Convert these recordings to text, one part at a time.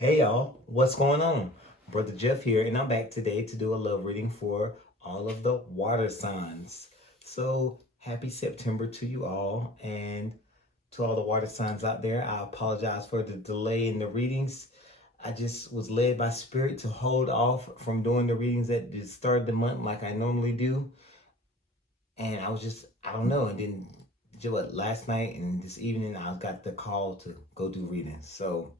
Hey y'all, what's going on? Brother Jeff here, and I'm back today to do a love reading for all of the water signs. So happy September to you all, and to all the water signs out there. I apologize for the delay in the readings. I just was led by spirit to hold off from doing the readings at the start of the month like I normally do. And I don't know. And then, last night and this evening, I got the call to go do readings. So,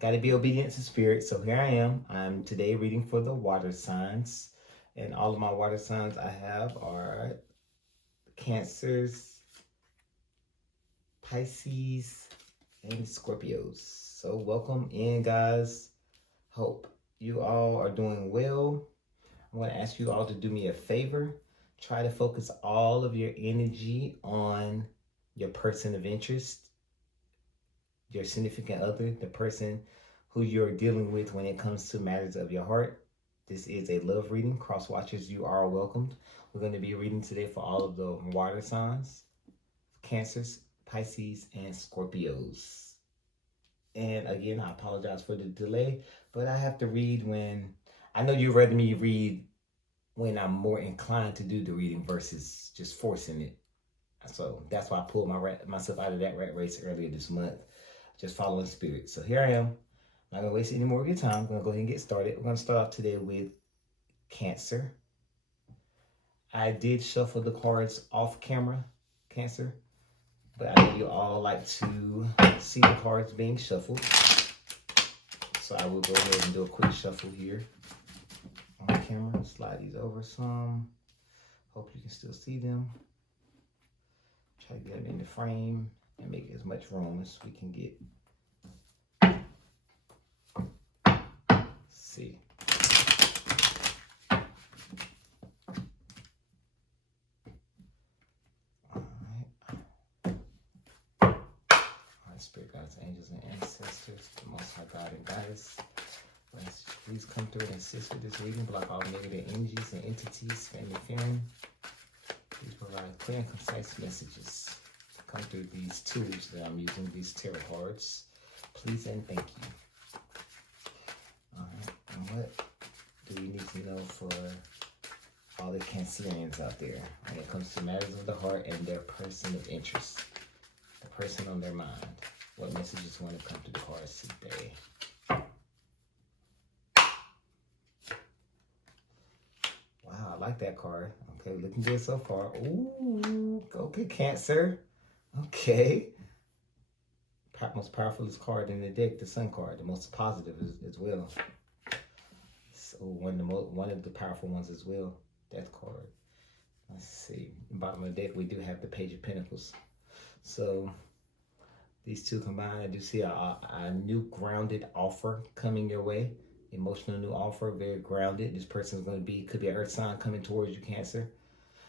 got to be obedient to spirit. So here I am. I'm today reading for the water signs. And all of my water signs I have are Cancers, Pisces, and Scorpios. So welcome in, guys. Hope you all are doing well. I want to ask you all to do me a favor. Try to focus all of your energy on your person of interest, your significant other, the person who you're dealing with when it comes to matters of your heart. This is a love reading. Cross watchers, you are welcomed. We're going to be reading today for all of the water signs, Cancers, Pisces, and Scorpios. And again, I apologize for the delay, but I have to read when I know you'd rather me read when I'm more inclined to do the reading versus just forcing it. So that's why I pulled myself out of that rat race earlier this month, just following spirit. So here I am. I'm not going to waste any more of your time. I'm going to go ahead and get started. We're going to start off today with Cancer. I did shuffle the cards off camera, Cancer, but I know you all like to see the cards being shuffled. So I will go ahead and do a quick shuffle here on camera. Slide these over some. Hope you can still see them. Try to get them in the frame and make as much room as we can get. Let's see. Alright, spirit guides, angels, and ancestors, the Most High God and Goddess, please come through and assist with this reading. Block all negative energies and entities interfering. Please provide clear and concise messages to come through these tools that I'm using, these tarot cards. Please and thank you. Alright, and what do we need to know for all the Cancerians out there when it comes to matters of the heart and their person of interest, the person on their mind? What messages want to come through the cards today? Wow, I like that card. Okay, looking good so far. Ooh, okay, Cancer. Okay. Most powerful card in the deck, the Sun card, the most positive as well. So one of the powerful ones as well, Death card. Let's see. Bottom of the deck, we do have the Page of Pentacles. So these two combined, I do see a new grounded offer coming your way. Emotional new offer, very grounded. This person is going to be, could be an earth sign coming towards you, Cancer.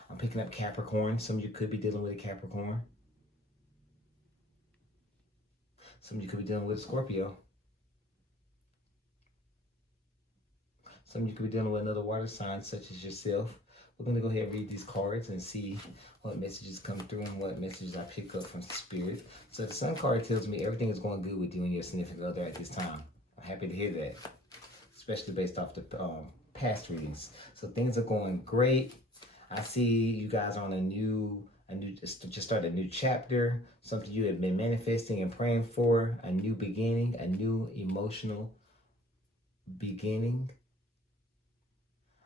I'm picking up Capricorn. Some of you could be dealing with a Capricorn. Some of you could be dealing with a Scorpio. Some of you could be dealing with another water sign such as yourself. We're going to go ahead and read these cards and see what messages come through and what messages I pick up from spirit. So the Sun card tells me everything is going good with you and your significant other at this time. I'm happy to hear that, especially based off the past readings. So things are going great. I see you guys on just start a new chapter, something you have been manifesting and praying for, a new beginning, a new emotional beginning.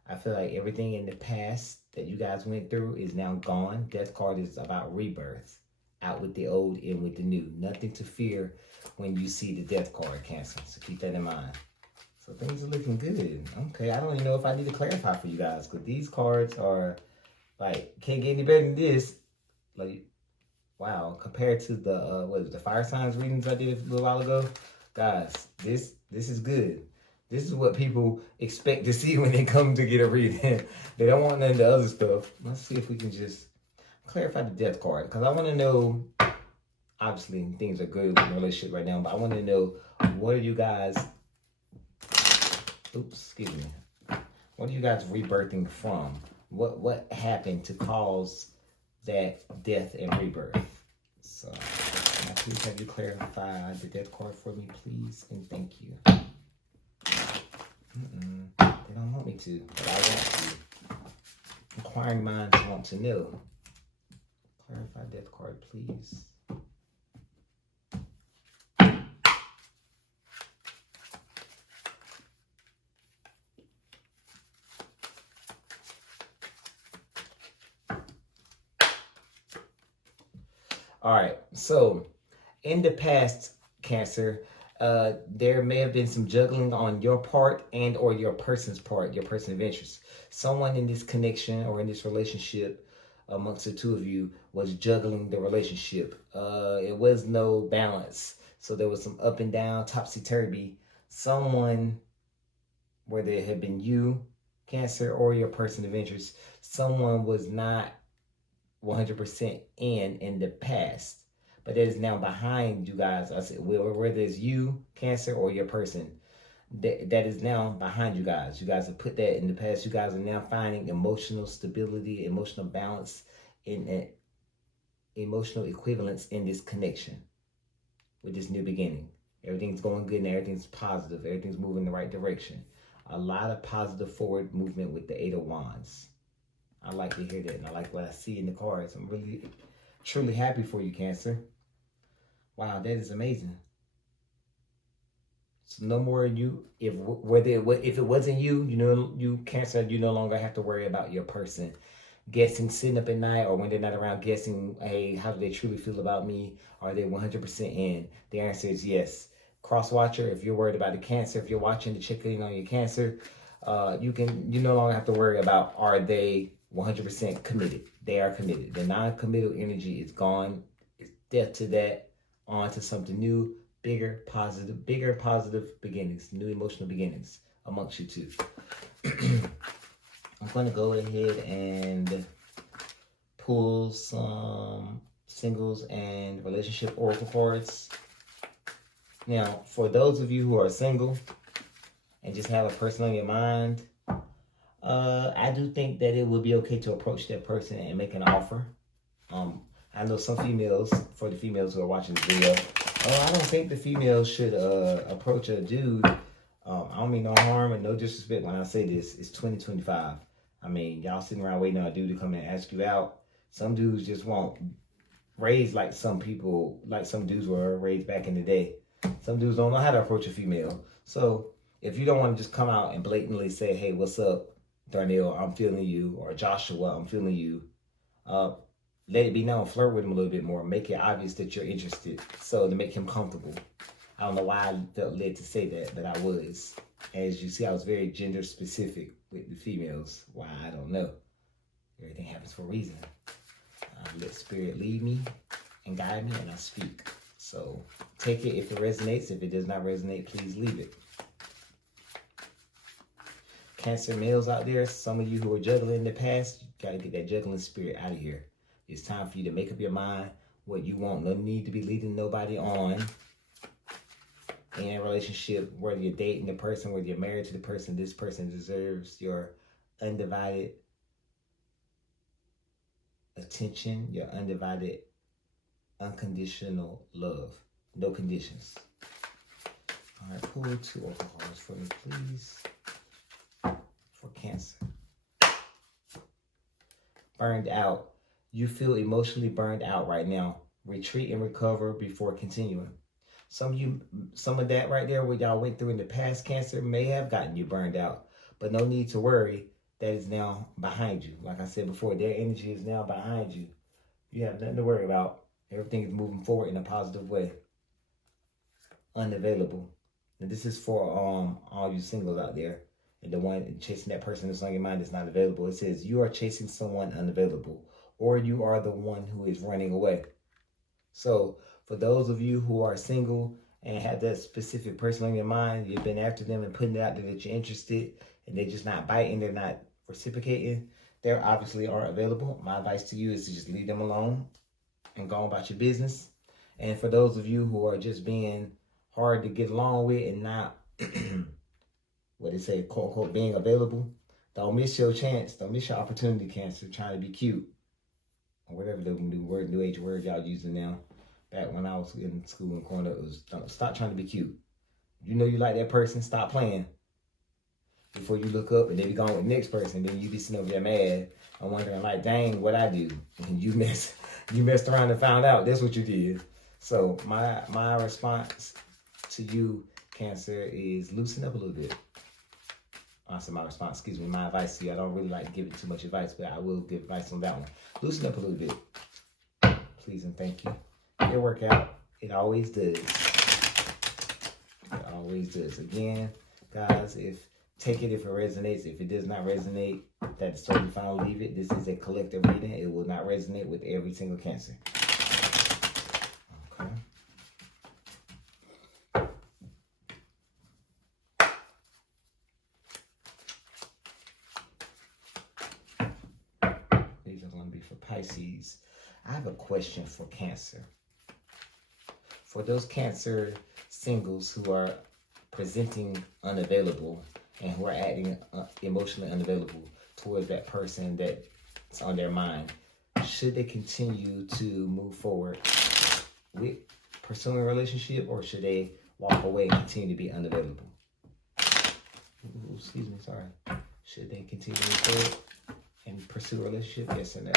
I feel like everything in the past that you guys went through is now gone. Death card is about rebirth. Out with the old, in with the new. Nothing to fear when you see the Death card, Cancer. So keep that in mind. So things are looking good. Okay, I don't even know if I need to clarify for you guys, because these cards are like, can't get any better than this. Like, wow, compared to the fire signs readings I did a little while ago, guys, this is good. This is what people expect to see when they come to get a reading. They don't want none of the other stuff. Let's see if we can just clarify the Death card, because I want to know, obviously things are good with the relationship right now, but I want to know, what are you guys, what are you guys rebirthing from? What happened to cause that death and rebirth? So that's please have you clarify the death card for me, please, and thank you. They don't want me to, but I want to. Inquiring minds want to know. Clarify death card, please. All right, so in the past, Cancer, there may have been some juggling on your part and or your person's part, your person of interest. Someone in this connection or in this relationship amongst the two of you was juggling the relationship. It was no balance. So there was some up and down, topsy-turvy. Someone, whether it had been you, Cancer, or your person of interest, someone was not 100% in the past, but it is now behind you guys. I said, whether it's you, Cancer, or your person, that is now behind you guys. You guys have put that in the past. You guys are now finding emotional stability, emotional balance, and emotional equivalence in this connection with this new beginning. Everything's going good and everything's positive. Everything's moving in the right direction. A lot of positive forward movement with the Eight of Wands. I like to hear that, and I like what I see in the cards. I'm really, truly happy for you, Cancer. Wow, that is amazing. So no more you. If it wasn't you, you Cancer, you no longer have to worry about your person guessing, sitting up at night, or when they're not around, guessing, hey, how do they truly feel about me? Are they 100% in? The answer is yes. Cross watcher, if you're worried about the Cancer, if you're watching to check in on your Cancer, you no longer have to worry about, are they 100% committed. They are committed. The non-committal energy is gone. It's death to that. On to something new, bigger positive beginnings, new emotional beginnings amongst you two. I'm going to go ahead and pull some singles and relationship oracle cards. Now, for those of you who are single and just have a person on your mind, I do think that it would be okay to approach that person and make an offer. I know some females, for the females who are watching this video, I don't think the females should approach a dude. I don't mean no harm and no disrespect when I say this. It's 2025. I mean, y'all sitting around waiting on a dude to come and ask you out. Some dudes just won't raise like some people, like some dudes were raised back in the day. Some dudes don't know how to approach a female. So if you don't want to just come out and blatantly say, hey, what's up, Darnell, I'm feeling you, or Joshua, I'm feeling you, let it be known, flirt with him a little bit more, make it obvious that you're interested, so to make him comfortable. I don't know why I felt led to say that, but I was. As you see, I was very gender specific with the females. Why, I don't know. Everything happens for a reason. Let spirit lead me and guide me, and I speak. So take it if it resonates. If it does not resonate, please leave it. Cancer males out there, some of you who were juggling in the past, you got to get that juggling spirit out of here. It's time for you to make up your mind what you want. No need to be leading nobody on in a relationship, whether you're dating the person, whether you're married to the person. This person deserves your undivided attention, your undivided, unconditional love. No conditions. All right, pull 2 oracle cards for me, please. For Cancer. Burned out. You feel emotionally burned out right now. Retreat and recover before continuing. Some of that right there, what y'all went through in the past, Cancer, may have gotten you burned out. But no need to worry. That is now behind you. Like I said before, their energy is now behind you. You have nothing to worry about. Everything is moving forward in a positive way. Unavailable. And this is for all you singles out there. And the one chasing that person that's on your mind is not available. It says you are chasing someone unavailable, or you are the one who is running away. So for those of you who are single and have that specific person on your mind, you've been after them and putting it out there that you're interested, and they're just not biting, they're not reciprocating, they obviously aren't available. My advice to you is to just leave them alone and go on about your business. And for those of you who are just being hard to get along with and not, what they say, quote unquote, being available, don't miss your chance. Don't miss your opportunity, Cancer, trying to be cute. Or whatever the new age word y'all using now. back when I was in school and growing up. It was stop trying to be cute. You know you like that person, stop playing. Before you look up and they be going with the next person, then you be sitting over there mad. I'm wondering like, dang, what I do? And you messed around and found out that's what you did. So my response to you, Cancer, is loosen up a little bit. I said my response, excuse me, my advice to you. I don't really like giving too much advice, but I will give advice on that one. Loosen up a little bit. Please and thank you. It'll work out. It always does. It always does. Again, guys, take it if it resonates. If it does not resonate, that's totally fine. Leave it. This is a collective reading. It will not resonate with every single Cancer. Okay. These are going to be for Pisces. I have a question for Cancer. For those Cancer singles who are presenting unavailable and who are acting emotionally unavailable towards that person that's on their mind, should they continue to move forward with pursuing a relationship, or should they walk away and continue to be unavailable? Ooh, excuse me, sorry. Should they continue to move forward and pursue a relationship? Yes or no?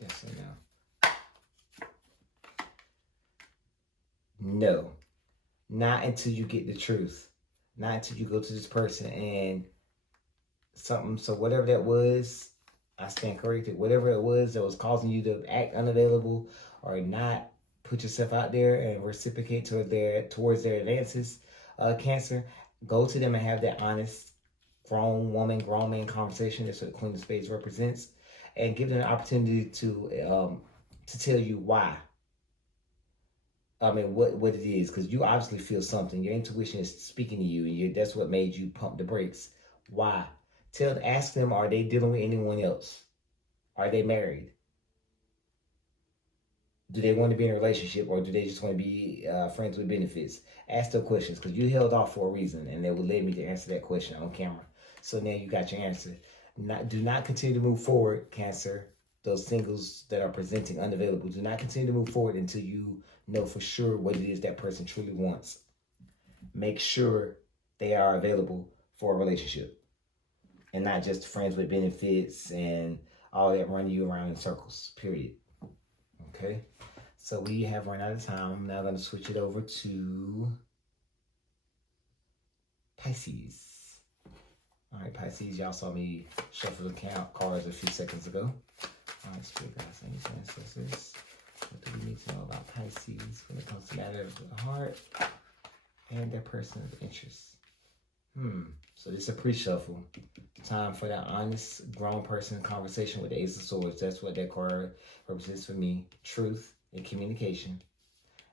Yes or no? No. Not until you get the truth. Not until you go to this person and something. So whatever that was, I stand corrected. Whatever it was that was causing you to act unavailable or not put yourself out there and reciprocate towards their advances, Cancer, go to them and have that honest grown man conversation. That's what the Queen of Spades represents, and give them an opportunity to tell you why. I mean, what it is, because you obviously feel something. Your intuition is speaking to you, and that's what made you pump the brakes. Why? Ask them, are they dealing with anyone else? Are they married? Do they want to be in a relationship, or do they just want to be friends with benefits? Ask them questions, because you held off for a reason, and they would let me to answer that question on camera. So now you got your answer. Do not continue to move forward, Cancer. Those singles that are presenting unavailable, do not continue to move forward until you know for sure what it is that person truly wants. Make sure they are available for a relationship and not just friends with benefits and all that running you around in circles, period. Okay? So we have run out of time. I'm now going to switch it over to Pisces. All right, Pisces, y'all saw me shuffle the cards a few seconds ago. All right, Spirit guys, angels, ancestors. What do we need to know about Pisces when it comes to matter of the heart and their person of interest? So this is a pre-shuffle. Time for that honest, grown person conversation with the Ace of Swords. That's what that card represents for me. Truth and communication.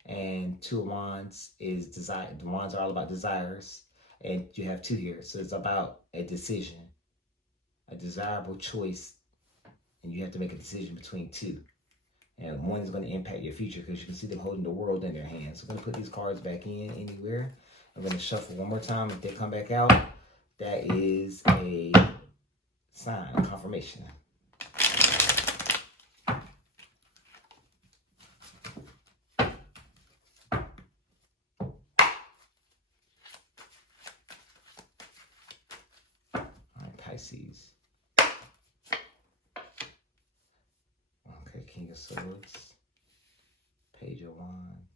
And Two of Wands is desire. The Wands are all about desires. And you have two here. So it's about a decision. A desirable choice. And you have to make a decision between two. And one is going to impact your future, because you can see them holding the world in their hands. So I'm going to put these cards back in anywhere. I'm going to shuffle one more time. If they come back out, that is a sign, a confirmation. All right, Pisces. Okay, King of Swords, Page of Wands,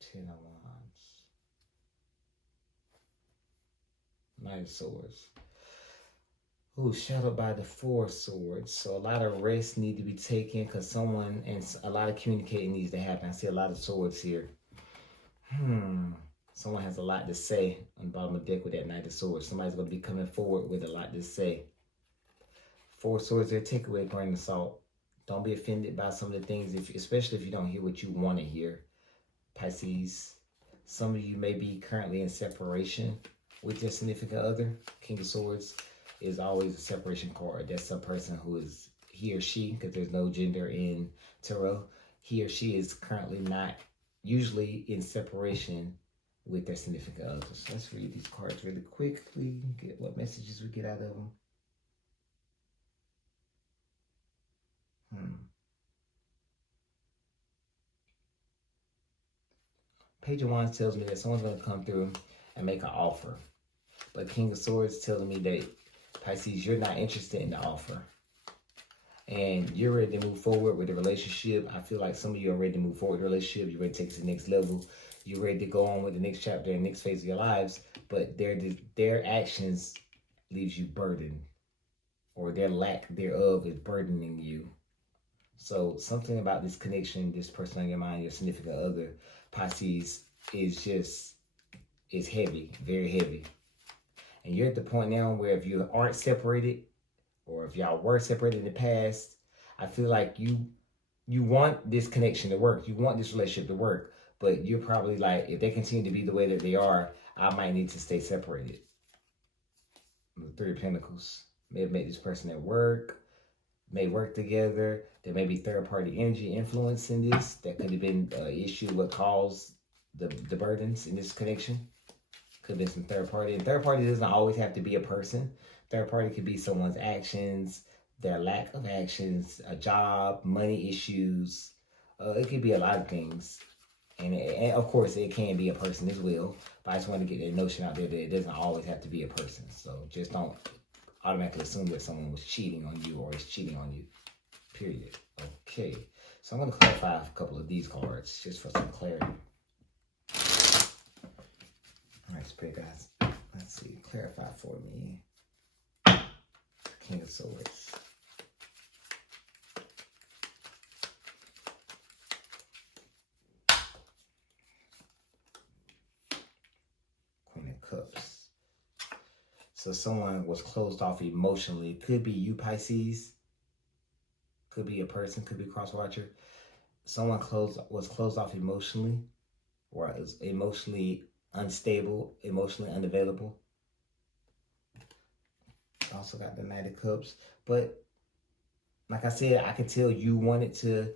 Ten of Wands, Knight of Swords. Ooh, shadowed by the Four of Swords. So a lot of risks need to be taken, because and a lot of communicating needs to happen. I see a lot of swords here. Someone has a lot to say on the bottom of the deck with that Knight of Swords. Somebody's going to be coming forward with a lot to say. Four of Swords, take away a grain of salt. Don't be offended by some of the things, especially if you don't hear what you want to hear. Pisces, some of you may be currently in separation with your significant other. King of Swords is always a separation card. That's a person who is, he or she, because there's no gender in tarot, he or she is currently not usually in separation with their significant others. Let's read these cards really quickly, get what messages we get out of them. Page of Wands tells me that someone's going to come through and make an offer. But King of Swords telling me that, Pisces, you're not interested in the offer. And you're ready to move forward with the relationship. I feel like some of you are ready to move forward with the relationship. You're ready to take it to the next level. You're ready to go on with the next chapter and next phase of your lives. But their actions leaves you burdened. Or their lack thereof is burdening you. So something about this connection, this person on your mind, your significant other, Pisces, is heavy, very heavy. And you're at the point now where if you aren't separated, or if y'all were separated in the past, I feel like you want this connection to work. You want this relationship to work. But you're probably like, if they continue to be the way that they are, I might need to stay separated. The Three of Pentacles. May have met this person at work. May work together. There may be third-party energy influence in this. That could have been an issue what caused the burdens in this connection. Could have been some third party. And third party doesn't always have to be a person. Third party could be someone's actions, their lack of actions, a job, money issues. It could be a lot of things. And of course, it can be a person as well. But I just want to get that notion out there that it doesn't always have to be a person. So just don't automatically assume that someone was cheating on you or is cheating on you. Period. Okay. So I'm going to clarify a couple of these cards just for some clarity. All right, Spirit guys. Let's see. Clarify for me. King of Swords. Queen of Cups. So someone was closed off emotionally. Could be you, Pisces. Could be a person. Could be a cross-watcher. Someone was closed off emotionally, or is emotionally unstable, emotionally unavailable. Also got the Knight of Cups. But like I said, I could tell you wanted to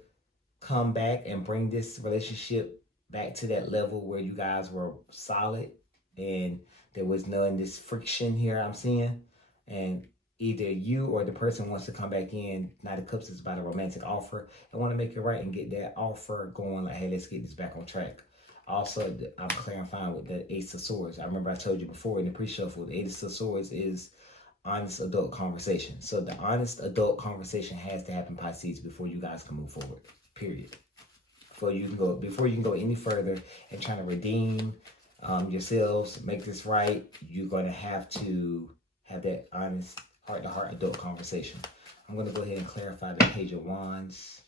come back and bring this relationship back to that level where you guys were solid and there was none this friction here I'm seeing. And either you or the person wants to come back in. Knight of Cups is about a romantic offer. I want to make it right and get that offer going. Like, hey, let's get this back on track. Also, I'm clarifying with the Ace of Swords. I remember I told you before in the pre-shuffle, the Ace of Swords is honest adult conversation. So the honest adult conversation has to happen, Pisces, before you guys can move forward. Period. Before you can go any further and trying to redeem yourselves, make this right, you're going to have that honest heart-to-heart adult conversation. I'm going to go ahead and clarify the Page of Wands.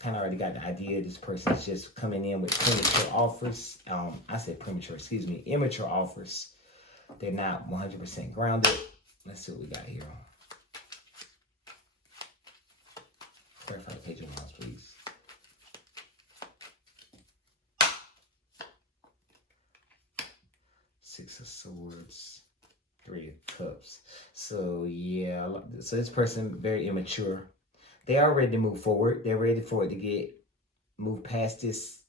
Kind of already got the idea. This person's just coming in with premature offers. I said premature, excuse me, immature offers. They're not 100% grounded. Let's see what we got here. Clarify the Page of Wands, please. Six of Swords. Three of Cups. So yeah, so this person very immature. They are ready to move forward. They're ready for it to move past this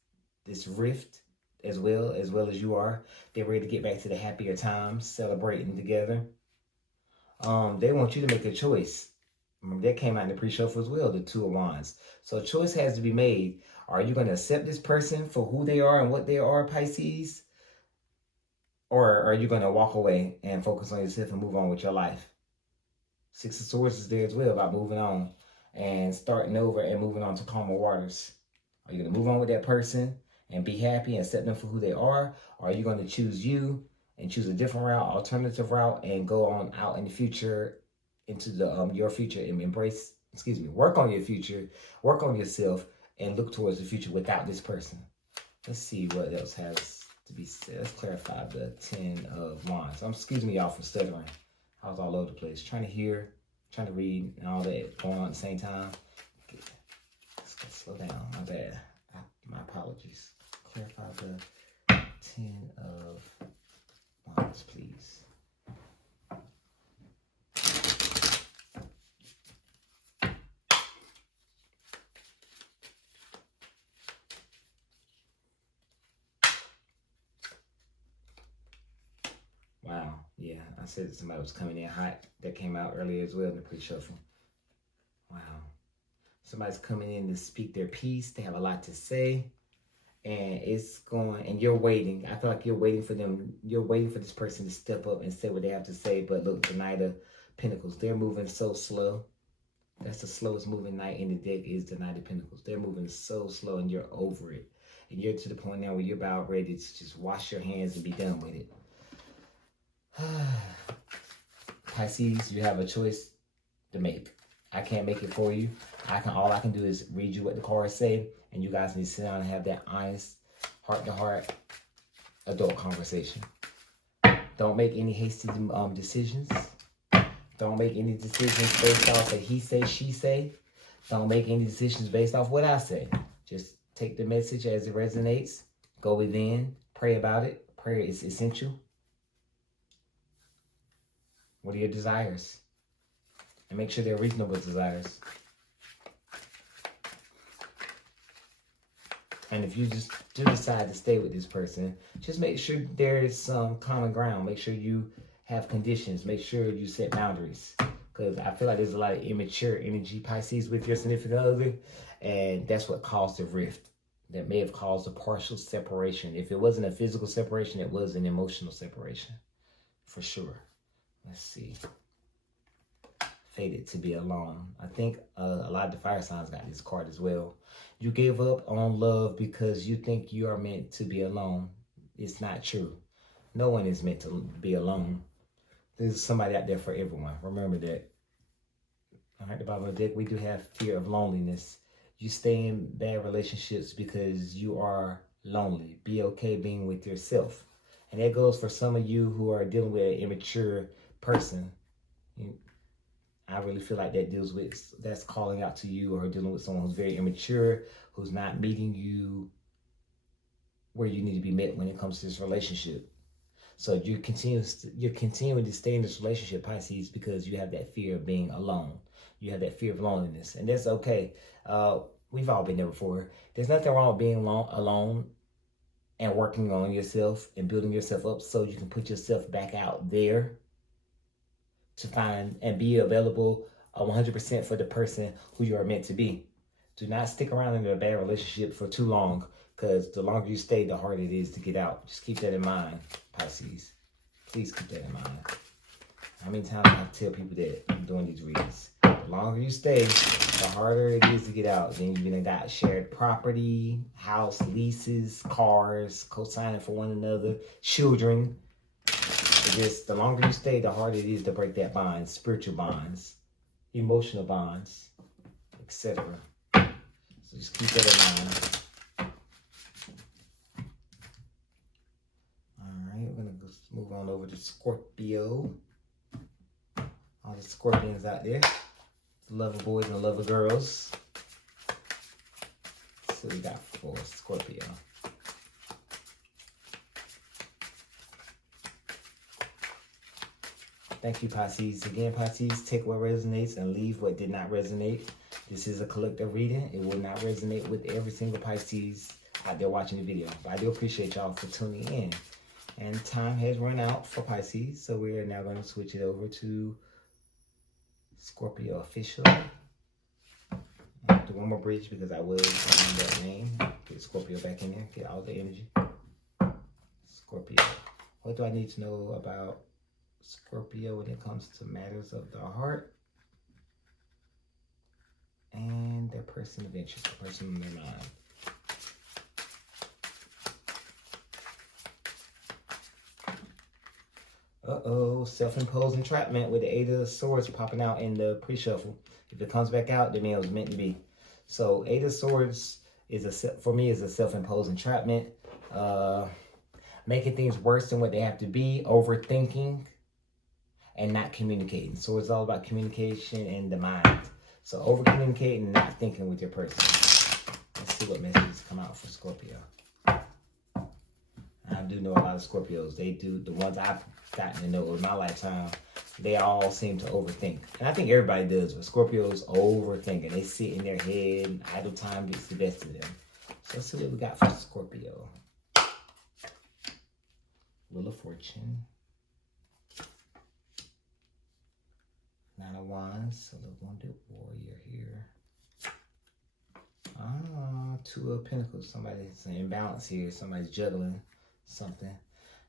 rift as well as you are. They're ready to get back to the happier times, celebrating together. They want you to make a choice. Remember, that came out in the pre-shuffle as well, the Two of Wands. So a choice has to be made. Are you going to accept this person for who they are and what they are, Pisces? Or are you going to walk away and focus on yourself and move on with your life? Six of Swords is there as well about moving on and starting over and moving on to calmer waters. Are you going to move on with that person and be happy and accept them for who they are? Or are you going to choose you and choose a different route, alternative route, and go on out in the future into the your future and work on your future, work on yourself, and look towards the future without this person? Let's see what else has to be said. Let's clarify the Ten of Wands. Excuse me, y'all, for stuttering. I was all over the place, trying to read, and all that going on at the same time. Let's slow down. My bad. My apologies. Clarify the Ten of Wands, please. Wow, yeah, I said that somebody was coming in hot. That came out earlier as well in the pre-shuffle. Wow. Somebody's coming in to speak their piece. They have a lot to say. and it's going, and you're waiting. I feel like you're waiting for them. You're waiting for this person to step up and say what they have to say. But look, the Knight of Pentacles, they're moving so slow. That's the slowest moving knight in the deck is the Knight of Pentacles. They're moving so slow, and you're over it. And you're to the point now where you're about ready to just wash your hands and be done with it. Pisces, you have a choice to make. I can't make it for you. All I can do is read you what the cards say, and you guys need to sit down and have that honest, heart-to-heart adult conversation. Don't make any hasty decisions. Don't make any decisions based off of he say, she say. Don't make any decisions based off what I say. Just take the message as it resonates. Go within. Pray about it. Prayer is essential. What are your desires? And make sure they're reasonable desires. And if you just do decide to stay with this person, just make sure there is some common ground. Make sure you have conditions. Make sure you set boundaries. Because I feel like there's a lot of immature energy, Pisces, with your significant other. And that's what caused the rift. That may have caused a partial separation. If it wasn't a physical separation, it was an emotional separation. For sure. Let's see. Fated to be alone. I think a lot of the fire signs got this card as well. You gave up on love because you think you are meant to be alone. It's not true. No one is meant to be alone. There's somebody out there for everyone. Remember that. All right, the bottom of the deck, we do have fear of loneliness. You stay in bad relationships because you are lonely. Be okay being with yourself. And that goes for some of you who are dealing with an immature person. I really feel like that's calling out to you, or dealing with someone who's very immature, who's not meeting you where you need to be met when it comes to this relationship. So you're continuing to stay in this relationship, Pisces, because you have that fear of being alone. You have that fear of loneliness, and that's okay. We've all been there before. There's nothing wrong with being alone and working on yourself and building yourself up so you can put yourself back out there to find and be available 100% for the person who you are meant to be. Do not stick around in a bad relationship for too long, because the longer you stay, the harder it is to get out. Just keep that in mind, Pisces. Please keep that in mind. How many times I have to tell people that I'm doing these readings? The longer you stay, the harder it is to get out. Then you're gonna got shared property, house, leases, cars, co-signing for one another, children. Just the longer you stay, the harder it is to break that bond, spiritual bonds, emotional bonds, etc. So just keep that in mind. All right, we're gonna move on over to Scorpio. All the Scorpions out there, the lover boys and the lover girls. So we got for Scorpio. Thank you, Pisces. Again, Pisces, take what resonates and leave what did not resonate. This is a collective reading. It will not resonate with every single Pisces out there watching the video. But I do appreciate y'all for tuning in. And time has run out for Pisces, so we are now going to switch it over to Scorpio official. I'll do one more bridge because I was on that name. Get Scorpio back in there. Get all the energy. Scorpio. What do I need to know about Scorpio when it comes to matters of the heart and their person of interest, the person in their mind? Self-imposed entrapment with the Eight of Swords popping out in the pre-shuffle. If it comes back out, then it was meant to be. So Eight of Swords for me is a self-imposed entrapment. Making things worse than what they have to be, overthinking, and not communicating. So it's all about communication and the mind. So over communicating and not thinking with your person. Let's see what messages come out for Scorpio. I do know a lot of Scorpios. They do, the ones I've gotten to know in my lifetime, they all seem to overthink. And I think everybody does, but Scorpios overthinking. They sit in their head, and idle time gets the best of them. So let's see what we got for Scorpio. Wheel of Fortune. Nine of Wands, so the Wounded Warrior here. Two of Pentacles. Somebody's in imbalance here. Somebody's juggling something.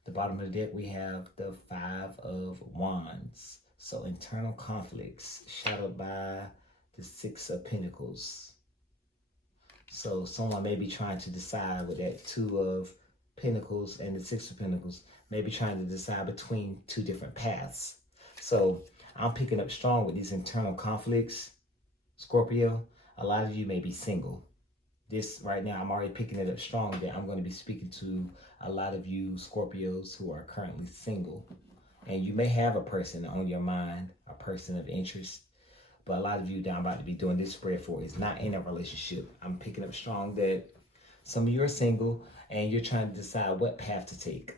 The bottom of the deck, we have the Five of Wands. So internal conflicts shadowed by the Six of Pentacles. So someone may be trying to decide with that Two of Pentacles and the Six of Pentacles, maybe trying to decide between two different paths. So I'm picking up strong with these internal conflicts, Scorpio. A lot of you may be single. This right now, I'm already picking it up strong that I'm going to be speaking to a lot of you Scorpios who are currently single. And you may have a person on your mind, a person of interest. But a lot of you that I'm about to be doing this spread for is not in a relationship. I'm picking up strong that some of you are single and you're trying to decide what path to take.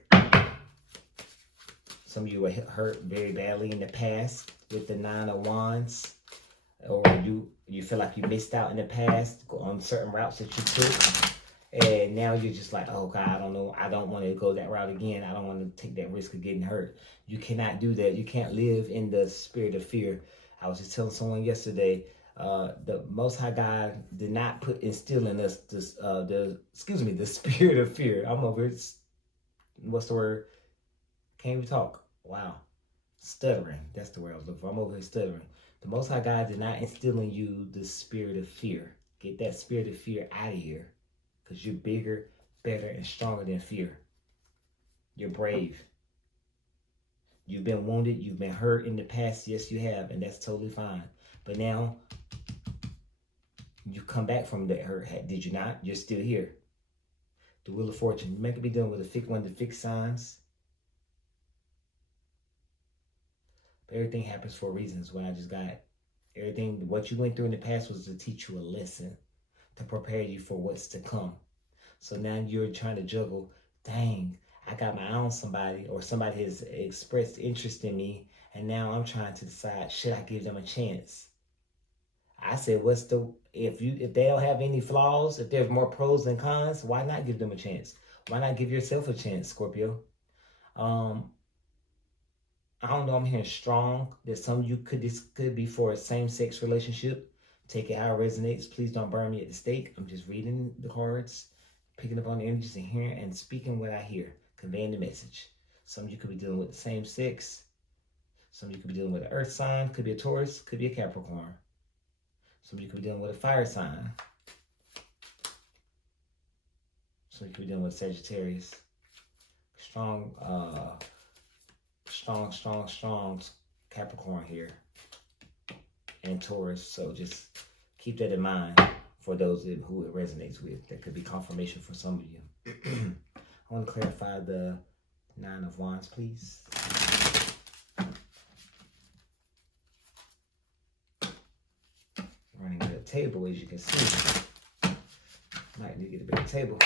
Some of you were hurt very badly in the past with the Nine of Wands. Or you feel like you missed out in the past on certain routes that you took. And now you're just like, oh God, I don't know. I don't want to go that route again. I don't want to take that risk of getting hurt. You cannot do that. You can't live in the spirit of fear. I was just telling someone yesterday, the Most High God did not instill in us this, the spirit of fear. I'm over it. What's the word? Can't even talk. Wow. Stuttering. That's the word I was looking for. I'm over here stuttering. The Most High God did not instill in you the spirit of fear. Get that spirit of fear out of here. Because you're bigger, better, and stronger than fear. You're brave. You've been wounded. You've been hurt in the past. Yes, you have. And that's totally fine. But now, you come back from that hurt. Did you not? You're still here. The Wheel of Fortune. You may be dealing with one of the fixed signs. But everything happens for reasons. What I just got. Everything, what you went through in the past was to teach you a lesson. To prepare you for what's to come. So now you're trying to juggle. Dang, I got my eye on somebody, or somebody has expressed interest in me, and now I'm trying to decide, should I give them a chance? I said, if they don't have any flaws, if there's more pros than cons, why not give them a chance? Why not give yourself a chance, Scorpio? I don't know, I'm hearing strong that some of you this could be for a same-sex relationship. Take it how it resonates. Please don't burn me at the stake. I'm just reading the cards, picking up on the energies and hearing and speaking what I hear, conveying the message. Some of you could be dealing with the same sex. Some of you could be dealing with an earth sign, could be a Taurus, could be a Capricorn. Some of you could be dealing with a fire sign. Some of you could be dealing with Sagittarius. Strong Capricorn here. And Taurus. So just keep that in mind for those who it resonates with. That could be confirmation for some of you. I want to clarify the Nine of Wands, please. Running the table, as you can see. Might need to get a bigger table.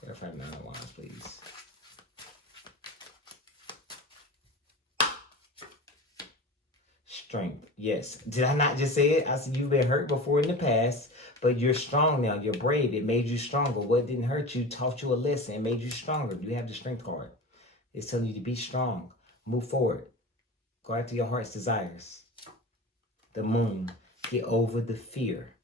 Clarify the Nine of Wands, please. Strength. Yes. Did I not just say it? I said you've been hurt before in the past, but you're strong now. You're brave. It made you stronger. What didn't hurt you taught you a lesson. It made you stronger. You have the strength card. It's telling you to be strong. Move forward. Go after your heart's desires. The Moon. Get over the fear.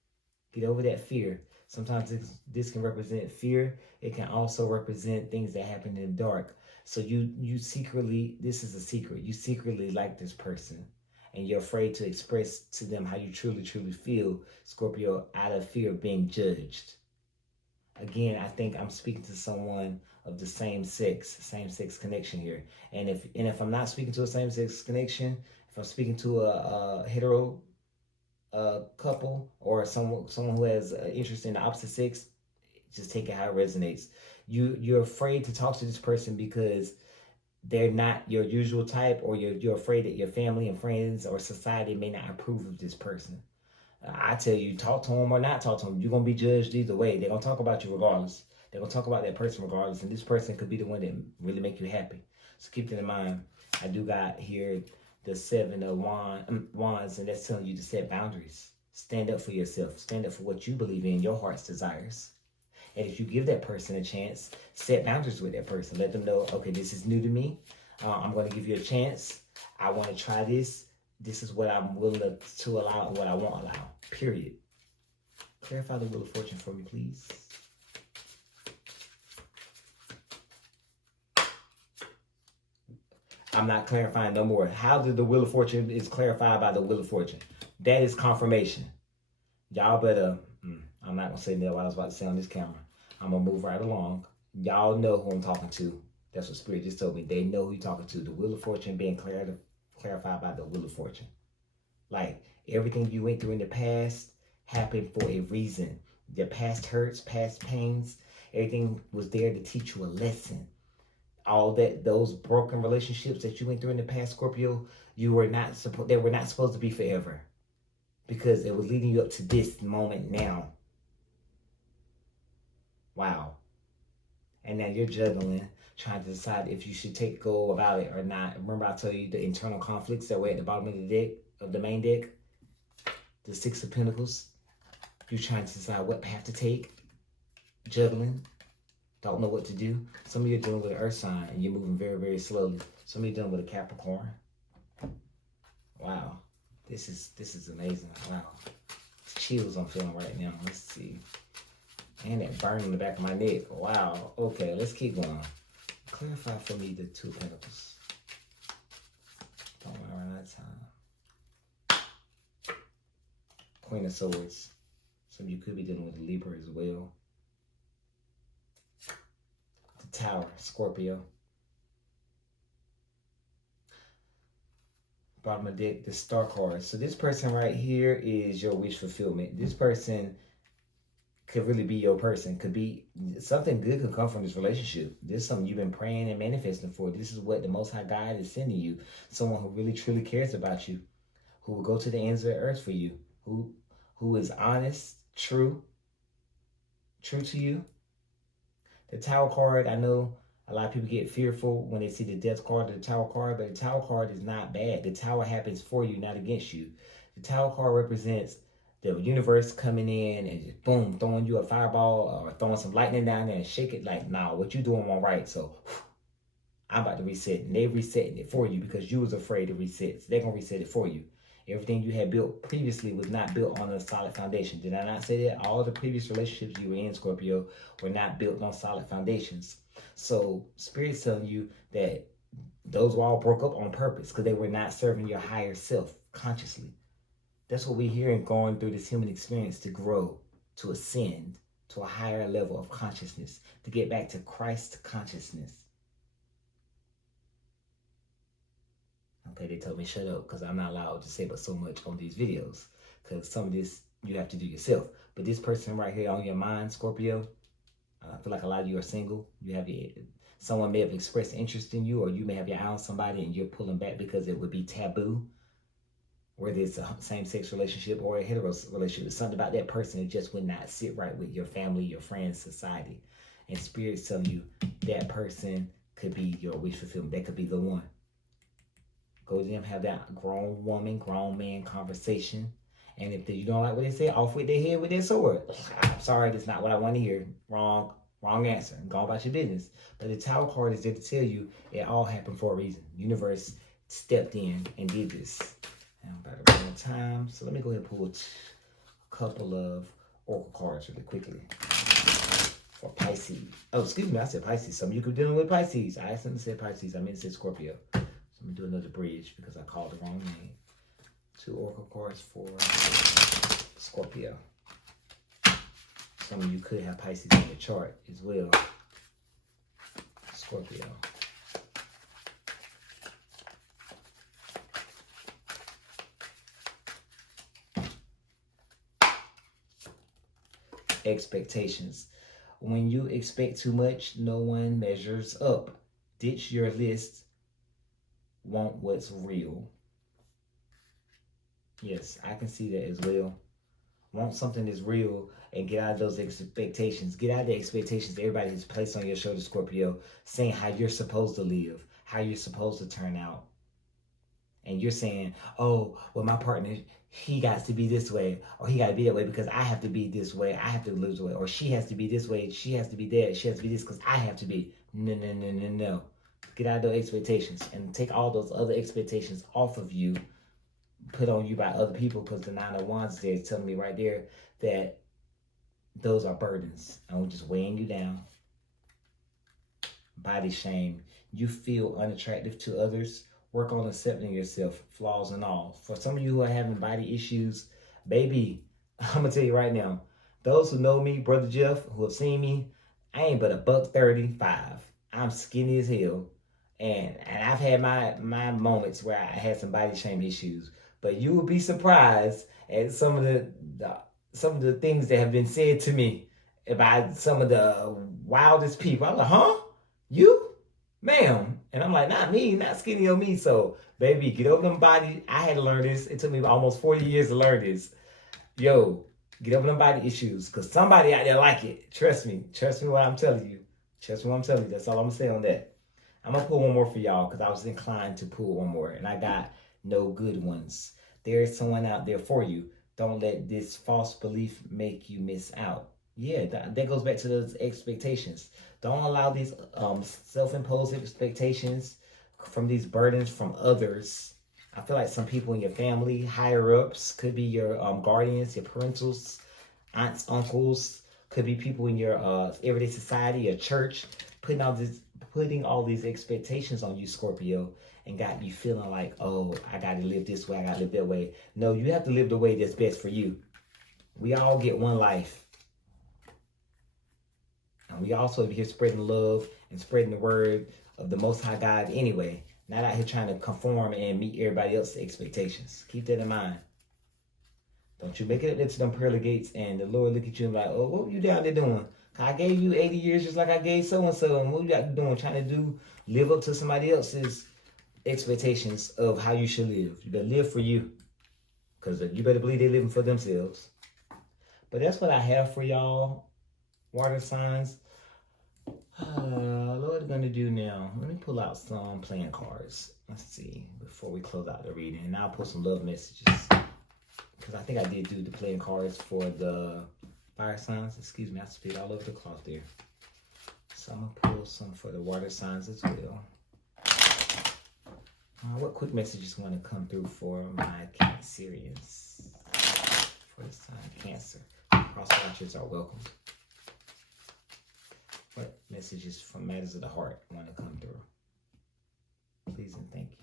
Get over that fear. Sometimes this can represent fear. It can also represent things that happen in the dark. So you secretly, this is a secret. You secretly like this person. And you're afraid to express to them how you truly, truly feel, Scorpio, out of fear of being judged. Again, I think I'm speaking to someone of the same sex connection here. And if I'm not speaking to a same-sex connection, if I'm speaking to a hetero couple or someone who has interest in the opposite sex, just take it how it resonates. You're afraid to talk to this person because they're not your usual type, or you're afraid that your family and friends or society may not approve of this person. I tell you, talk to them or not talk to them. You're going to be judged either way. They're going to talk about you regardless. They're going to talk about that person regardless. And this person could be the one that really make you happy. So keep that in mind. I do got here the Seven of Wands, and that's telling you to set boundaries. Stand up for yourself. Stand up for what you believe in, your heart's desires. And if you give that person a chance, set boundaries with that person. Let them know, okay, this is new to me. I'm going to give you a chance. I want to try this. This is what I'm willing to allow and what I won't allow. Period. Clarify the Wheel of Fortune for me, please. I'm not clarifying no more. How did the Wheel of Fortune is clarified by the Wheel of Fortune? That is confirmation. Y'all better, I'm not going to say that what I was about to say on this camera. I'm going to move right along. Y'all know who I'm talking to. That's what Spirit just told me. They know who you're talking to. The Wheel of Fortune being clarified by the Wheel of Fortune. Like, everything you went through in the past happened for a reason. Your past hurts, past pains, everything was there to teach you a lesson. All that, those broken relationships that you went through in the past, Scorpio, they were not supposed to be forever, because it was leading you up to this moment now. Wow. And now you're juggling, trying to decide if you should go about it or not. Remember I told you the internal conflicts that were at the bottom of the deck, of the main deck? The Six of Pentacles. You're trying to decide what path to take. Juggling. Don't know what to do. Some of you are dealing with an earth sign and you're moving very, very slowly. Some of you are dealing with a Capricorn. Wow. This is amazing. Wow. It's chills I'm feeling right now. Let's see. And that burn in the back of my neck. Wow. Okay, let's keep going. Clarify for me the Two of Pentacles. Don't run out of time. Queen of Swords. Some of you could be dealing with a Libra as well. The Tower, Scorpio. Bottom of the deck, the Star card. So this person right here is your wish fulfillment. This person could really be your person. Could be something good could come from this relationship. This is something you've been praying and manifesting for. This is what the Most High God is sending you. Someone who really truly cares about you, who will go to the ends of the earth for you, who is honest, true to you. The Tower card, I know a lot of people get fearful when they see the Death card or the Tower card, but the Tower card is not bad. The Tower happens for you, not against you. The Tower card represents the universe coming in and just boom, throwing you a fireball or throwing some lightning down there and shake it like, nah, what you doing wrong right. So I'm about to reset. And they resetting it for you because you was afraid to reset. So they're going to reset it for you. Everything you had built previously was not built on a solid foundation. Did I not say that? All the previous relationships you were in, Scorpio, were not built on solid foundations. So Spirit's telling you that those were all broke up on purpose because they were not serving your higher self consciously. That's what we're hearing, going through this human experience to grow, to ascend to a higher level of consciousness, to get back to Christ consciousness. Okay, they told me shut up because I'm not allowed to say but so much on these videos because some of this you have to do yourself. But this person right here on your mind, Scorpio, I feel like a lot of you are single. You have someone may have expressed interest in you, or you may have your eye on somebody and you're pulling back because it would be taboo. Whether it's a same-sex relationship or a hetero relationship, it's something about that person that just would not sit right with your family, your friends, society. And Spirit's telling you that person could be your wish fulfillment. That could be the one. Go to them, have that grown woman, grown man conversation. And if you don't like what they say, off with their head with their sword. I'm sorry, that's not what I want to hear. Wrong answer. Go about your business. But the Tower card is there to tell you it all happened for a reason. The universe stepped in and did this. I'm about to run out of time, so let me go ahead and pull a couple of oracle cards really quickly for Pisces. Oh, excuse me, I said Pisces. Some of you could be dealing with Pisces. I accidentally said Pisces. I meant to say Scorpio. So let me do another bridge because I called the wrong name. 2 oracle cards for Scorpio. Some of you could have Pisces in your chart as well. Scorpio. Expectations. When you expect too much, no one measures up. Ditch your list. Want what's real. Yes, I can see that as well. Want something that's real and get out of those expectations. Get out of the expectations everybody has placed on your shoulder, Scorpio, saying how you're supposed to live, how you're supposed to turn out. And you're saying, oh, well, my partner, he got to be this way, or he got to be that way because I have to be this way. I have to live this way, or she has to be this way. She has to be that. She has to be this because I have to be. No. Get out of those expectations and take all those other expectations off of you put on you by other people, because the Nine of Wands there is telling me right there that those are burdens. I'm just weighing you down. Body shame. You feel unattractive to others. Work on accepting yourself, flaws and all. For some of you who are having body issues, baby, I'm gonna tell you right now, those who know me, Brother Jeff, who have seen me, I ain't but a $135. I'm skinny as hell. And I've had my moments where I had some body shame issues. But you will be surprised at some of the things that have been said to me by some of the wildest people. I'm like, huh? You? Ma'am. And I'm like, not me, not skinny on me. So, baby, get over them body. I had to learn this. It took me almost 40 years to learn this. Yo, get over them body issues. Because somebody out there like it. Trust me. Trust me what I'm telling you. Trust me what I'm telling you. That's all I'm going to say on that. I'm going to pull one more for y'all because I was inclined to pull one more. And I got no good ones. There is someone out there for you. Don't let this false belief make you miss out. Yeah, that goes back to those expectations. Don't allow these self-imposed expectations from these burdens from others. I feel like some people in your family, higher ups, could be your guardians, your parentals, aunts, uncles, could be people in your everyday society, your church, putting all these expectations on you, Scorpio, and got you feeling like, oh, I got to live this way, I got to live that way. No, you have to live the way that's best for you. We all get one life. And we also be here spreading love and spreading the word of the Most High God anyway. Not out here trying to conform and meet everybody else's expectations. Keep that in mind. Don't you make it up there to them pearly gates and the Lord look at you and like, oh, what were you down there doing? I gave you 80 years just like I gave so-and-so. And what you got doing? Trying to live up to somebody else's expectations of how you should live. You better live for you. Because you better believe they're living for themselves. But that's what I have for y'all, water signs. What are we going to do now? Let me pull out some playing cards. Let's see, before we close out the reading. And I'll put some love messages. Because I think I did do the playing cards for the fire signs. Excuse me, I spit all over the cloth there. So I'm going to pull some for the water signs as well. What quick messages want to come through for my Cancerians? For the sign Cancer. Cross watchers are welcome. What messages from matters of the heart want to come through? Please and thank you.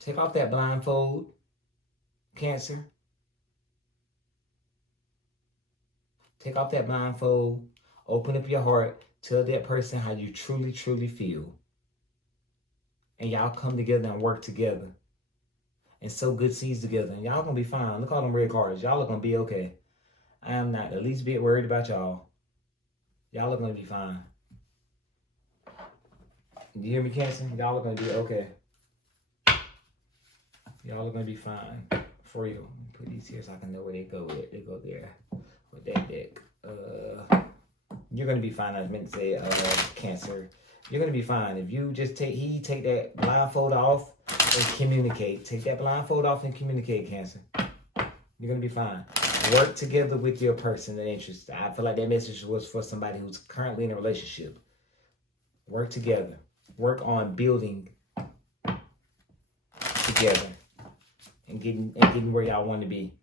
Take off that blindfold, Cancer. Take off that blindfold. Open up your heart. Tell that person how you truly, truly feel. And y'all come together and work together. And sow good seeds together. And y'all gonna be fine. Look at all them red cards. Y'all are gonna be okay. I am not the least bit worried about y'all. Y'all are gonna be fine. You hear me, Cancer? Y'all are gonna be okay. Y'all are gonna be fine. For you. Put these here so I can know where they go with. They go there with that deck. You're gonna be fine. I meant to say Cancer. You're gonna be fine. If you just take that blindfold off and communicate. Take that blindfold off and communicate, Cancer. You're gonna be fine. Work together with your person of interest. I feel like that message was for somebody who's currently in a relationship. Work together. Work on building together and getting where y'all want to be.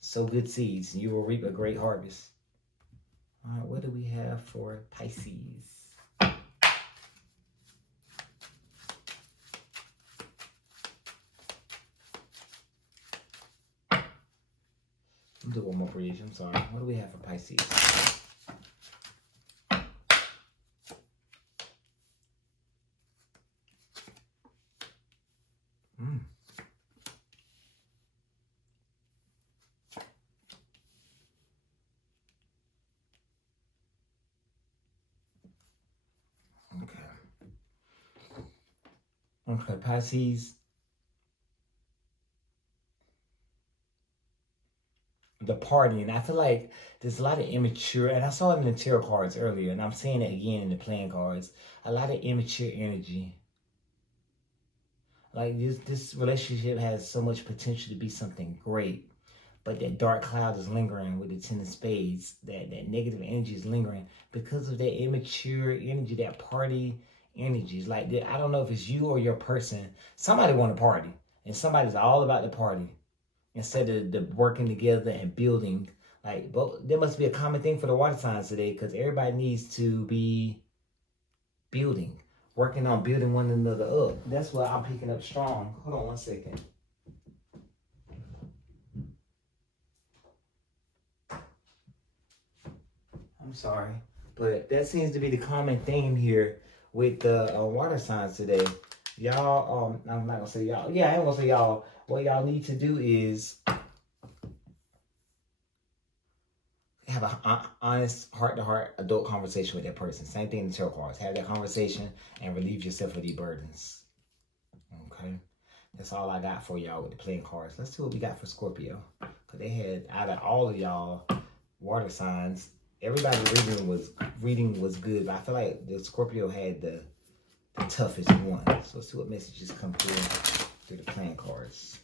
Sow good seeds and you will reap a great harvest. All right, what do we have for Pisces? I'll do one more for you. I'm sorry. What do we have for Pisces? Okay, Pisces. The partying. I feel like there's a lot of immature, and I saw it in the tarot cards earlier, and I'm saying it again in the playing cards. A lot of immature energy. Like this relationship has so much potential to be something great, but that dark cloud is lingering with the Ten of Spades. That negative energy is lingering because of that immature energy, that party energy. It's like I don't know if it's you or your person. Somebody want to party, and somebody's all about the party instead of the working together and building. Like, but there must be a common thing for the water signs today because everybody needs to be building, working on building one another up. That's what I'm picking up strong. Hold on one second. I'm sorry, but that seems to be the common theme here with the water signs today. Y'all, I'm not gonna say y'all. Yeah, I am gonna say y'all. What y'all need to do is have an honest, heart-to-heart adult conversation with that person. Same thing in the tarot cards. Have that conversation and relieve yourself of these burdens. Okay, that's all I got for y'all with the playing cards. Let's see what we got for Scorpio. Cause they had out of all of y'all water signs, everybody's reading was good, but I feel like the Scorpio had the toughest one. So let's see what messages come through the playing cards.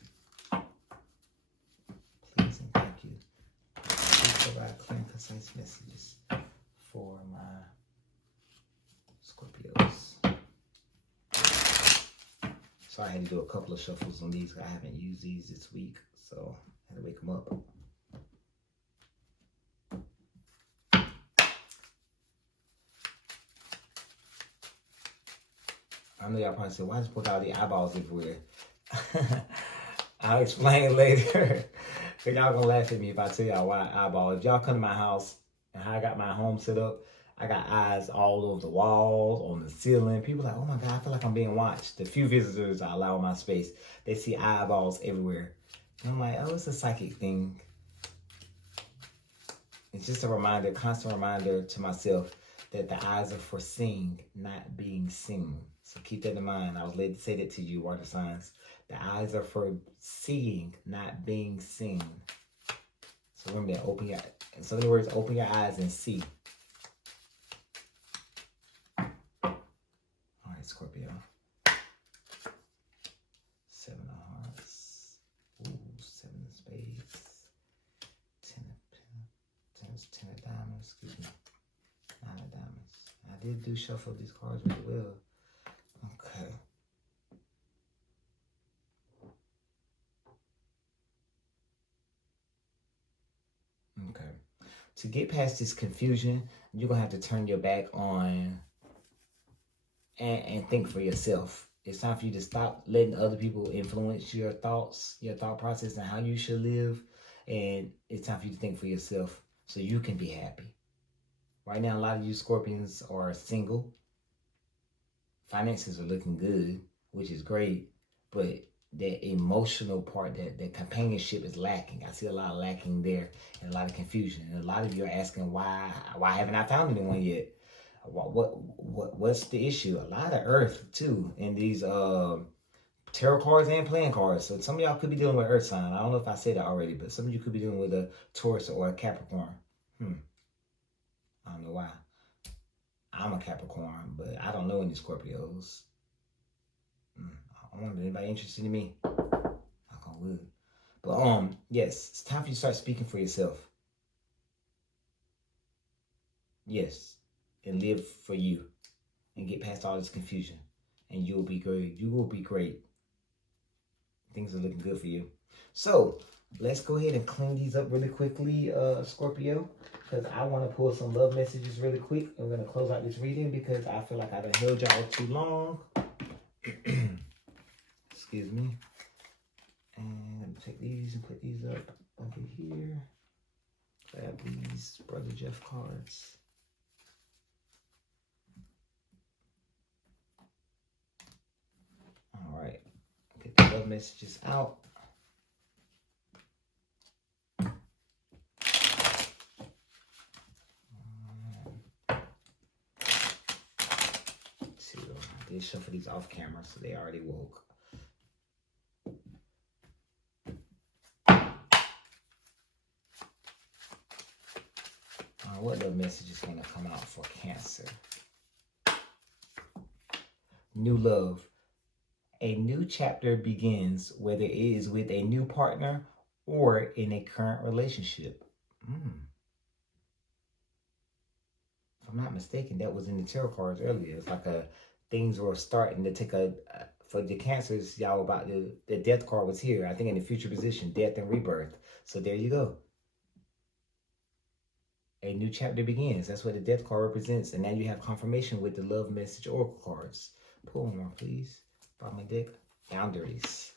Please and thank you. Please provide clear and concise messages for my Scorpios. So I had to do a couple of shuffles on these. I haven't used these this week, so I had to wake them up. I know y'all probably said, why just put all the eyeballs everywhere? I'll explain later. Y'all gonna laugh at me if I tell y'all why eyeball. If y'all come to my house and how I got my home set up, I got eyes all over the walls, on the ceiling. People like, oh my God, I feel like I'm being watched. The few visitors I allow in my space, they see eyeballs everywhere. And I'm like, oh, it's a psychic thing. It's just a reminder, constant reminder to myself that the eyes are for seeing, not being seen. So keep that in mind. I was led to say that to you, water signs. The eyes are for seeing, not being seen. So remember that. In so many words, open your eyes and see. All right, Scorpio. 7 of hearts. Ooh, 7 of spades. 10 of diamonds. Excuse me. 9 of diamonds. I did do shuffle these cards really well. Okay. Okay. To get past this confusion, you're going to have to turn your back on and think for yourself. It's time for you to stop letting other people influence your thoughts, your thought process, and how you should live. And it's time for you to think for yourself so you can be happy. Right now, a lot of you Scorpions are single. Finances are looking good, which is great, but the emotional part, that companionship is lacking. I see a lot of lacking there and a lot of confusion. And a lot of you are asking why haven't I found anyone yet? What's the issue? A lot of earth too in these tarot cards and playing cards. So some of y'all could be dealing with earth sign. I don't know if I said that already, but some of you could be dealing with a Taurus or a Capricorn. I don't know why. I'm a Capricorn, but I don't know any Scorpios. I wonder, anybody interested in me? Knock on wood. But yes, it's time for you to start speaking for yourself. Yes, and live for you, and get past all this confusion, and you'll be great. You will be great. Things are looking good for you. So let's go ahead and clean these up really quickly, Scorpio, because I want to pull some love messages really quick. I'm going to close out this reading because I feel like I've held y'all too long. Excuse me. And let me take these and put these up over here. Grab these Brother Jeff cards. All right. Get the love messages out. I did shuffle these off camera, so they already woke. What love message is going to come out for Cancer? New love. A new chapter begins, whether it is with a new partner or in a current relationship. If I'm not mistaken, that was in the tarot cards earlier. It's like things were starting to take for the Cancers, y'all, about the death card was here. I think in the future position, death and rebirth. So there you go. A new chapter begins. That's what the death card represents. And now you have confirmation with the love message oracle cards. Pull more, please. Bottom of the deck. Boundaries.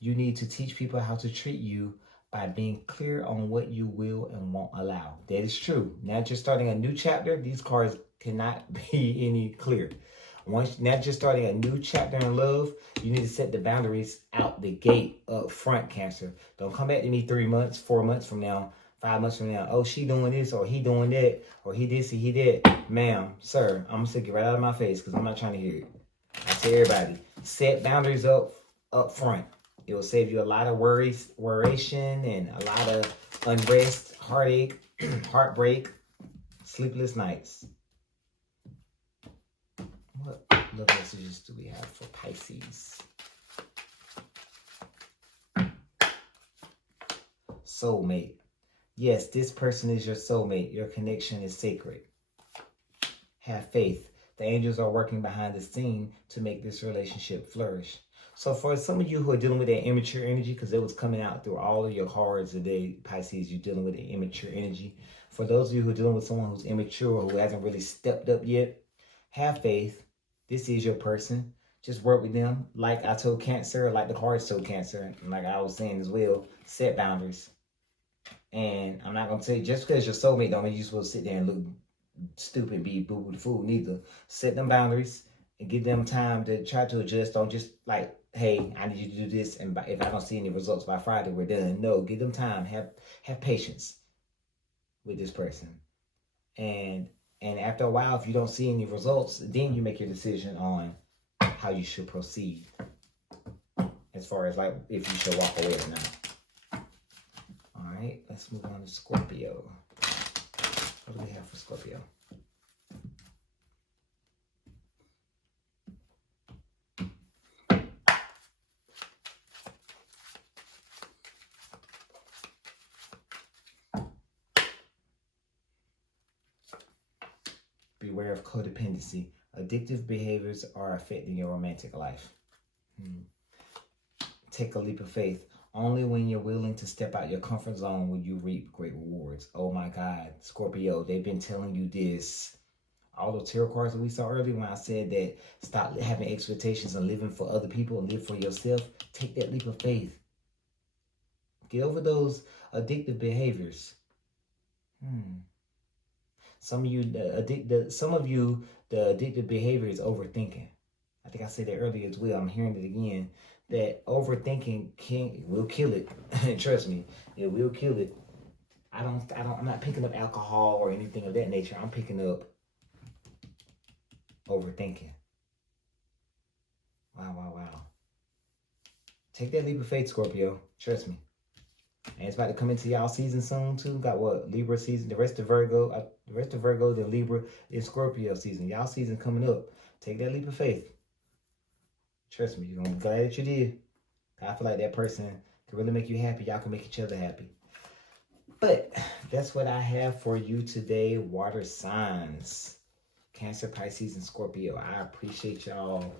You need to teach people how to treat you by being clear on what you will and won't allow. That is true. Now that you're starting a new chapter, these cards cannot be any clearer. Once now that you're starting a new chapter in love, you need to set the boundaries out the gate up front, Cancer. Don't come back to me 3 months, 4 months from now, 5 months from now. Oh, she doing this or he doing that or he this or he that. Ma'am, sir, I'm gonna stick it right out of my face because I'm not trying to hear it. I tell everybody, set boundaries up front. It will save you a lot of worration, and a lot of unrest, heartache, heartbreak, sleepless nights. What love messages do we have for Pisces? Soulmate. Yes, this person is your soulmate. Your connection is sacred. Have faith. The angels are working behind the scene to make this relationship flourish. So for some of you who are dealing with that immature energy, because it was coming out through all of your cards today, Pisces, you're dealing with the immature energy. For those of you who are dealing with someone who's immature, who hasn't really stepped up yet, have faith. This is your person. Just work with them. Like I told Cancer, like the cards told Cancer, and like I was saying as well, set boundaries. And I'm not going to tell you, just because you're soulmate don't mean you're supposed to sit there and look stupid, be boo-boo the fool, neither. Set them boundaries and give them time to try to adjust. Don't just like, hey, I need you to do this, and if I don't see any results by Friday, we're done. No, give them time. Have patience with this person, and after a while, if you don't see any results, then you make your decision on how you should proceed, as far as like if you should walk away or not. All right, let's move on to Scorpio. What do we have for Scorpio? Beware of codependency. Addictive behaviors are affecting your romantic life. Take a leap of faith. Only when you're willing to step out your comfort zone will you reap great rewards. Oh my God, Scorpio, they've been telling you this. All those tarot cards that we saw earlier when I said that stop having expectations and living for other people and live for yourself. Take that leap of faith. Get over those addictive behaviors. Some of you, the addictive behavior is overthinking. I think I said that earlier as well. I'm hearing it again. That overthinking will kill it. Trust me, it will kill it. I'm not picking up alcohol or anything of that nature. I'm picking up overthinking. Wow. Take that leap of faith, Scorpio. Trust me. And it's about to come into y'all season soon too. Got what? Libra season. The rest of Virgo, then Libra, then Scorpio season. Y'all season coming up. Take that leap of faith. Trust me, you're gonna be glad that you did. I feel like that person can really make you happy. Y'all can make each other happy. But that's what I have for you today, water signs. Cancer, Pisces, and Scorpio. I appreciate y'all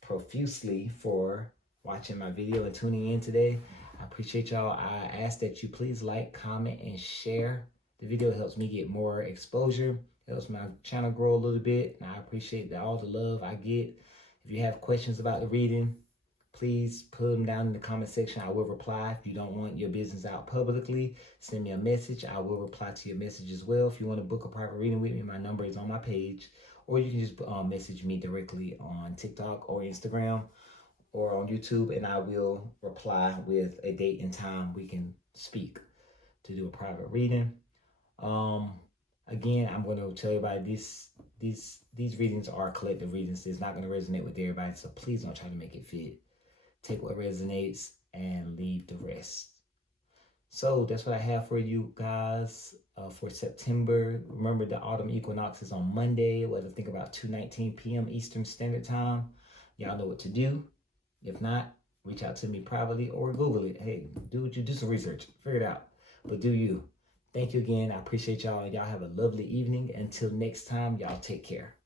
profusely for watching my video and tuning in today. I appreciate y'all. I ask that you please like, comment, and share. The video helps me get more exposure. Helps my channel grow a little bit. And I appreciate all the love I get. If you have questions about the reading, please put them down in the comment section. I will reply. If you don't want your business out publicly, send me a message. I will reply to your message as well. If you want to book a private reading with me, my number is on my page. Or you can just message me directly on TikTok or Instagram or on YouTube, and I will reply with a date and time we can speak to do a private reading. Again, I'm going to tell everybody these readings are collective readings. It's not going to resonate with everybody, so please don't try to make it fit. Take what resonates and leave the rest. So that's what I have for you guys for September. Remember, the autumn equinox is on Monday. I think about 2:19 p.m. Eastern Standard Time. Y'all know what to do. If not, reach out to me privately or Google it. Hey, do some research. Figure it out. But do you. Thank you again. I appreciate y'all. Y'all have a lovely evening. Until next time, y'all take care.